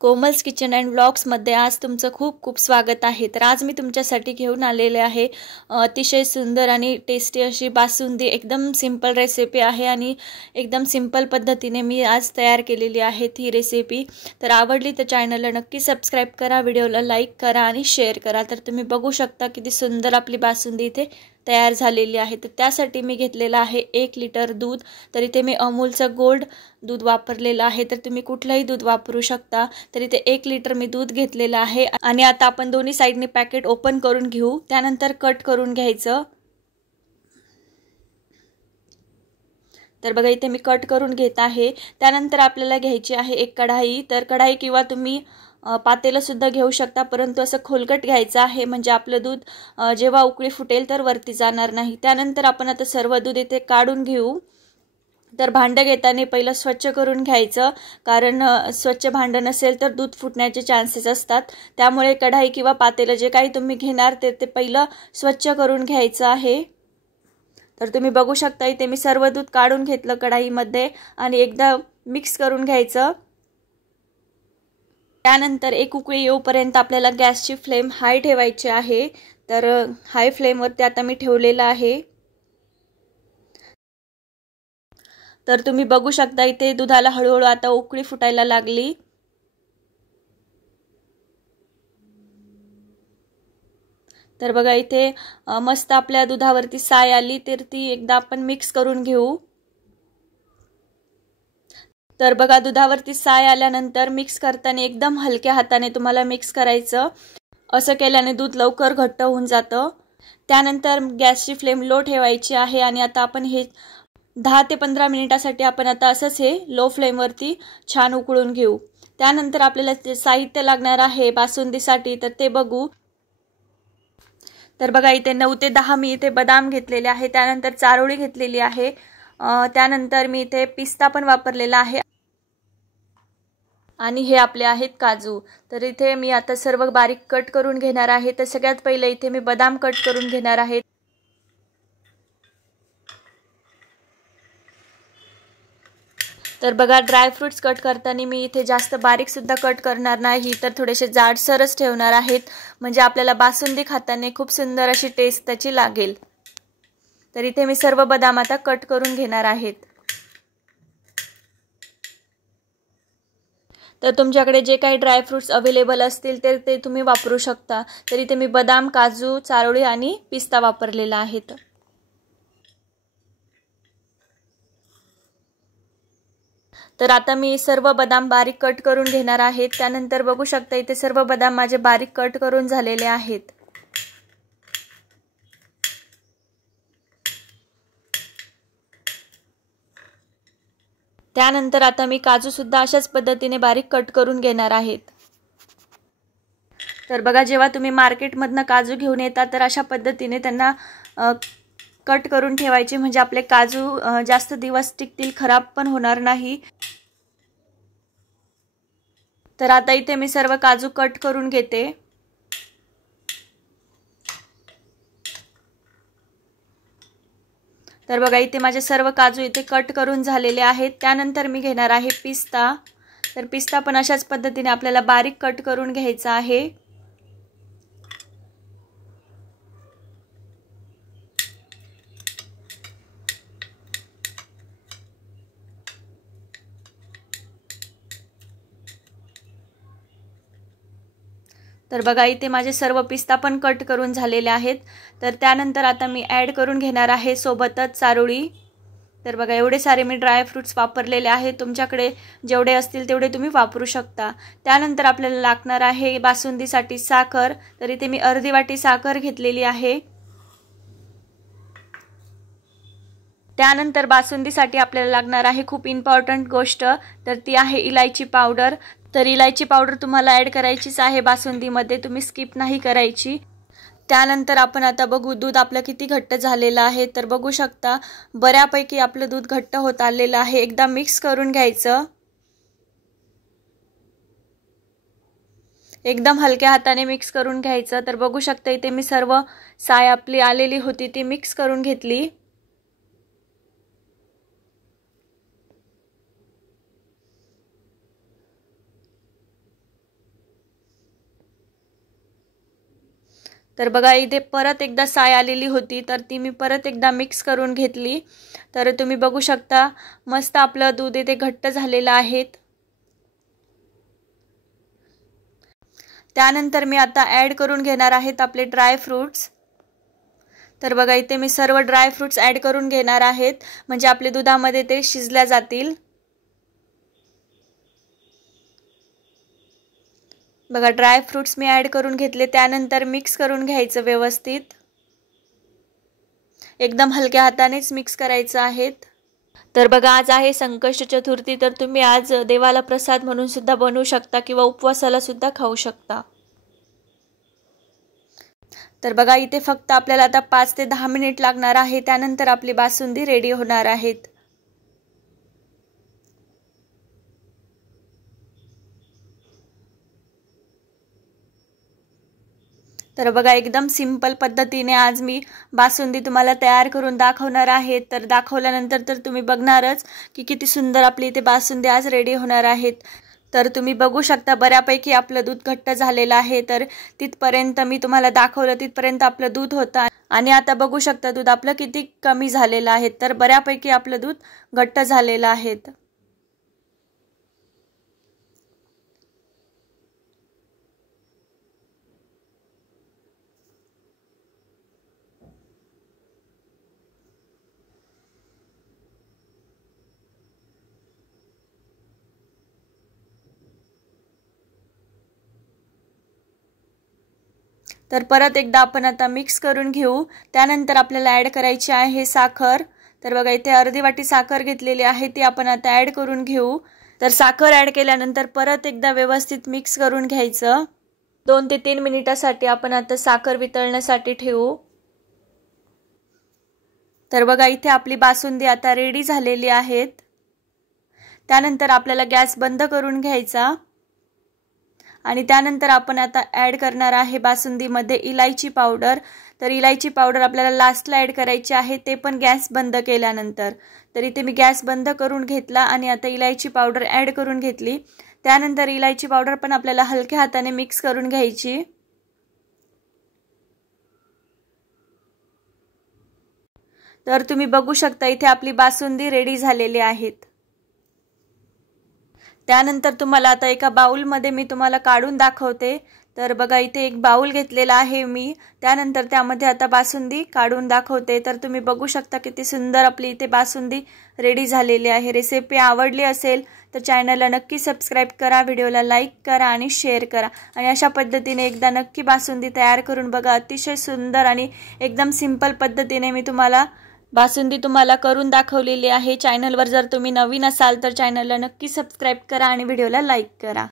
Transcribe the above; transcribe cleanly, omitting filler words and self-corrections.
Komal's kitchen and व्लॉग्समध्ये आज तुमचं खूप खूप स्वागत आहे। तर आज मी तुमच्यासाठी घेऊन आलेले आहे अतिशय सुंदर आणि टेस्टी अशी बासुंदी। एकदम सिंपल रेसिपी आहे आणि एकदम सिंपल पद्धतीने मी आज तयार केलेली आहे ही रेसिपी। तर आवडली तर चॅनलला नक्की सबस्क्राइब करा, व्हिडिओला लाईक करा आणि शेअर करा। तर तुम्ही बघू शकता किती सुंदर आपली बासुंदी इथे तयार झालेली आहे। तर त्यासाठी मी घेतलेला आहे 1 लिटर दूध। तर इथे मी अमूलचं गोल्ड दूध वापरलेलं आहे, तर तुम्ही कुठलंही दूध वापरू शकता। तर इथे 1 लिटर मी दूध घेतलेलं आहे आणि आता आपण दोन्ही साइडने पॅकेट ओपन करून घेऊ, त्यानंतर कट करून घ्यायचं। तर बघा इथे मी कट करून घेत आहे। त्यानंतर आपल्याला घ्यायची आहे एक कढाई। तर कढाई किंवा तुम्ही पातेलं सुद्धा घेऊ शकता, परंतु असं खोलगट घ्यायचं आहे म्हणजे आपलं दूध जेव्हा उकळी फुटेल तर वरती जाणार नाही। त्यानंतर आपण आता सर्व दूध इथे काढून घेऊ। तर भांडं घेताना पहिलं स्वच्छ करून घ्यायचं, कारण स्वच्छ भांडं नसेल तर दूध फुटण्याचे चान्सेस असतात। त्यामुळे कढाई किंवा पातेलं जे काही तुम्ही घेणार ते पहिलं स्वच्छ करून घ्यायचं आहे। तर तुम्ही बघू शकता इथे मी सर्व दूध काढून घेतलं कढाईमध्ये आणि एकदा मिक्स करून घ्यायचं। त्यानंतर एक उकळी येऊपर्यंत आपल्याला गॅसची फ्लेम हाय ठेवायची आहे। तर हाय फ्लेमवरती आता मी ठेवलेला आहे। तर तुम्ही बघू शकता इथे दुधाला हळूहळू आता उकळी फुटायला लागली। तर बघा इथे मस्त आपल्या दुधावरती साय आली, तर ती एकदा आपण मिक्स करून घेऊ। तर बघा दुधावरती साय आल्यानंतर मिक्स करताना एकदम हलक्या हाताने तुम्हाला मिक्स करायचं। असं केल्याने दूध लवकर घट्ट होऊन जातं। त्यानंतर गॅसची फ्लेम लो ठेवायची आहे आणि आता आपण हे 10 ते 15 मिनिटासाठी आपण आता असंच हे लो फ्लेमवरती छान उकळून घेऊ। त्यानंतर आपल्याला जे साहित्य लागणार आहे बासुंदीसाठी तर ते बघू। तर बघा इथे 9 ते 10 मी इथे बदाम घेतलेले आहे, त्यानंतर चारोळी घेतलेली आहे, त्यानंतर मी इथे पिस्ता पण वापरलेला आहे आणि हे आपले आहेत काजू। तर इथे मी आता सर्व बारीक कट करून घेणार आहे। तर सगळ्यात पहिले इथे मी बदाम कट करून घेणार आहे। तर बघा ड्रायफ्रुट्स कट करताना मी इथे जास्त बारीक सुद्धा कट करणार नाही, तर थोडेसे जाडसरच ठेवणार आहेत, म्हणजे आपल्याला बासुंदी खाताना खूप सुंदर अशी टेस्ट त्याची लागेल। तर इथे मी सर्व बदाम आता कट करून घेणार आहेत। तर तुमच्याकडे जे काही ड्रायफ्रुट्स अवेलेबल असतील तर ते तुम्ही वापरू शकता। तर इथे मी बदाम, काजू, चारोळी आणि पिस्ता वापरलेला आहे। तर आता मी सर्व बदाम बारीक कट करून घेणार आहे। त्यानंतर बघू शकता इथे सर्व बदाम माझे बारीक कट करून झालेले आहेत। त्यानंतर आता मी काजू सुद्धा अशाच पद्धतीने बारीक कट करून घेणार आहेत। तर बघा जेव्हा तुम्ही मार्केटमधनं काजू घेऊन येता तर अशा पद्धतीने त्यांना कट करून ठेवायचे, म्हणजे आपले काजू जास्त दिवस टिकतील, खराब पण होणार नाही। तर आता इथे मी सर्व काजू कट करून घेते। तर बघा इथे माझे सर्व काजू इथे कट करून झालेले आहेत। त्यानंतर मी घेणार आहे पिस्ता। तर पिस्ता पण अशाच पद्धतीने आपल्याला बारीक कट करून घ्यायचा आहे। तर बघा इथे माझे सर्व पिस्ता पण कट करून झालेले आहेत। तर त्यानंतर आता मी ॲड करून घेणार आहे सोबतच चारोळी। तर बघा एवढे सारे मी ड्रायफ्रुट्स वापरलेले आहेत, तुमच्याकडे जेवढे असतील तेवढे तुम्ही वापरू शकता। त्यानंतर आपल्याला लागणार आहे बासुंदीसाठी साखर। तर इथे मी अर्धी वाटी साखर घेतलेली आहे। त्यानंतर बासुंदीसाठी आपल्याला लागणार आहे खूप इम्पॉर्टंट गोष्ट, तर ती आहे इलायची पावडर। तर इलायची पावडर तुम्हाला ॲड करायचीच आहे बासुंदीमध्ये, तुम्ही स्किप नाही करायची। त्यानंतर आपण आता बघू दूध आपलं किती घट्ट झालेलं आहे। तर बघू शकता बऱ्यापैकी आपलं दूध घट्ट होत आलेलं आहे। एकदा मिक्स करून घ्यायचं, एकदम हलक्या हाताने मिक्स करून घ्यायचं। तर बघू शकता इथे मी सर्व साय आपली आलेली होती ती मिक्स करून घेतली। तर बघा इथे परत एकदा साय आलेली होती, तर ती मी परत एकदा मिक्स करून घेतली. तर तुम्ही बघू शकता मस्त आपलं दूध इथे घट्ट झालेलं आहे. त्यानंतर मी आता ॲड करून घेणार आहेत आपले ड्राय फ्रूट्स. तर बघा इथे मी सर्व ड्राय फ्रूट्स ॲड करून घेणार आहेत, म्हणजे आपले दुधामध्ये ते शिजल्या जातील. बघा ड्राय फ्रूट्स मी ॲड करून घेतले. त्यानंतर मिक्स करून घ्यायचं व्यवस्थित. एकदम हलक्या हातानेच मिक्स करायचं आहे. तर बघा आज आहे संकष्ट चतुर्थी, तर तुम्ही आज देवाला प्रसाद म्हणून सुद्धा बनवू शकता किंवा उपवासाला सुद्धा खाऊ शकता. तर बघा इथे फक्त आपल्याला आता 5 ते 10 मिनिट लागणार आहे. त्यानंतर आपली बासुंदी रेडी होणार आहेत. तर बघा एकदम सिंपल पद्धतीने आज मी बासुंदी तुम्हाला तयार करून दाखवणार आहे. तर दाखवल्यानंतर तर तुम्ही बघणारच की किती सुंदर आपली इथे बासुंदी आज रेडी होणार आहेत. तर तुम्ही बघू शकता बऱ्यापैकी आपलं दूध घट्ट झालेलं आहे. तर तिथपर्यंत मी तुम्हाला दाखवलं तिथपर्यंत आपलं दूध होतं आणि आता बघू शकता दूध आपलं किती कमी झालेलं आहे. तर बऱ्यापैकी आपलं दूध घट्ट झालेलं आहे. तर परत एकदा आपण आता मिक्स करून घेऊ. त्यानंतर आपल्याला ॲड करायची आहे साखर. तर बघा इथे अर्धी वाटी साखर घेतलेली आहे, ती आपण आता ॲड करून घेऊ. तर साखर ॲड केल्यानंतर परत एकदा व्यवस्थित मिक्स करून घ्यायचं. 2 ते 3 मिनिटासाठी आपण आता साखर वितळण्यासाठी ठेवू. तर बघा इथे आपली बासुंदी आता रेडी झालेली आहे. त्यानंतर आपल्याला गॅस बंद करून घ्यायचा आणि त्यानंतर आपण आता ॲड करणार आहे बासुंदीमध्ये इलायची पावडर. तर इलायची पावडर आपल्याला लास्टला ॲड करायची आहे, ते पण गॅस बंद केल्यानंतर. तर इथे मी गॅस बंद करून घेतला आणि आता इलायची पावडर ॲड करून घेतली. त्यानंतर इलायची पावडर पण आपल्याला हलक्या हाताने मिक्स करून घ्यायची. तर तुम्ही बघू शकता इथे आपली बासुंदी रेडी झालेली आहेत. त्यानंतर तुम्हाला आता एका बाउलमध्ये मी तुम्हाला काढून दाखवते. तर बघा इथे एक बाउल घेतलेला आहे मी. त्यानंतर त्यामध्ये आता बासुंदी काढून दाखवते. तर तुम्ही बघू शकता किती सुंदर आपली इथे बासुंदी रेडी झालेली आहे. रेसिपी आवडली असेल तर चॅनलला नक्की सबस्क्राईब करा, व्हिडिओला लाईक करा आणि शेअर करा. आणि अशा पद्धतीने एकदा नक्की बासुंदी तयार करून बघा. अतिशय सुंदर आणि एकदम सिंपल पद्धतीने मी तुम्हाला बासुंदी करून दाखवलेली आहे. चॅनलवर जर तुम्ही नवीन असाल तर चॅनलला नक्की सबस्क्राईब करा आणि व्हिडिओला लाईक करा.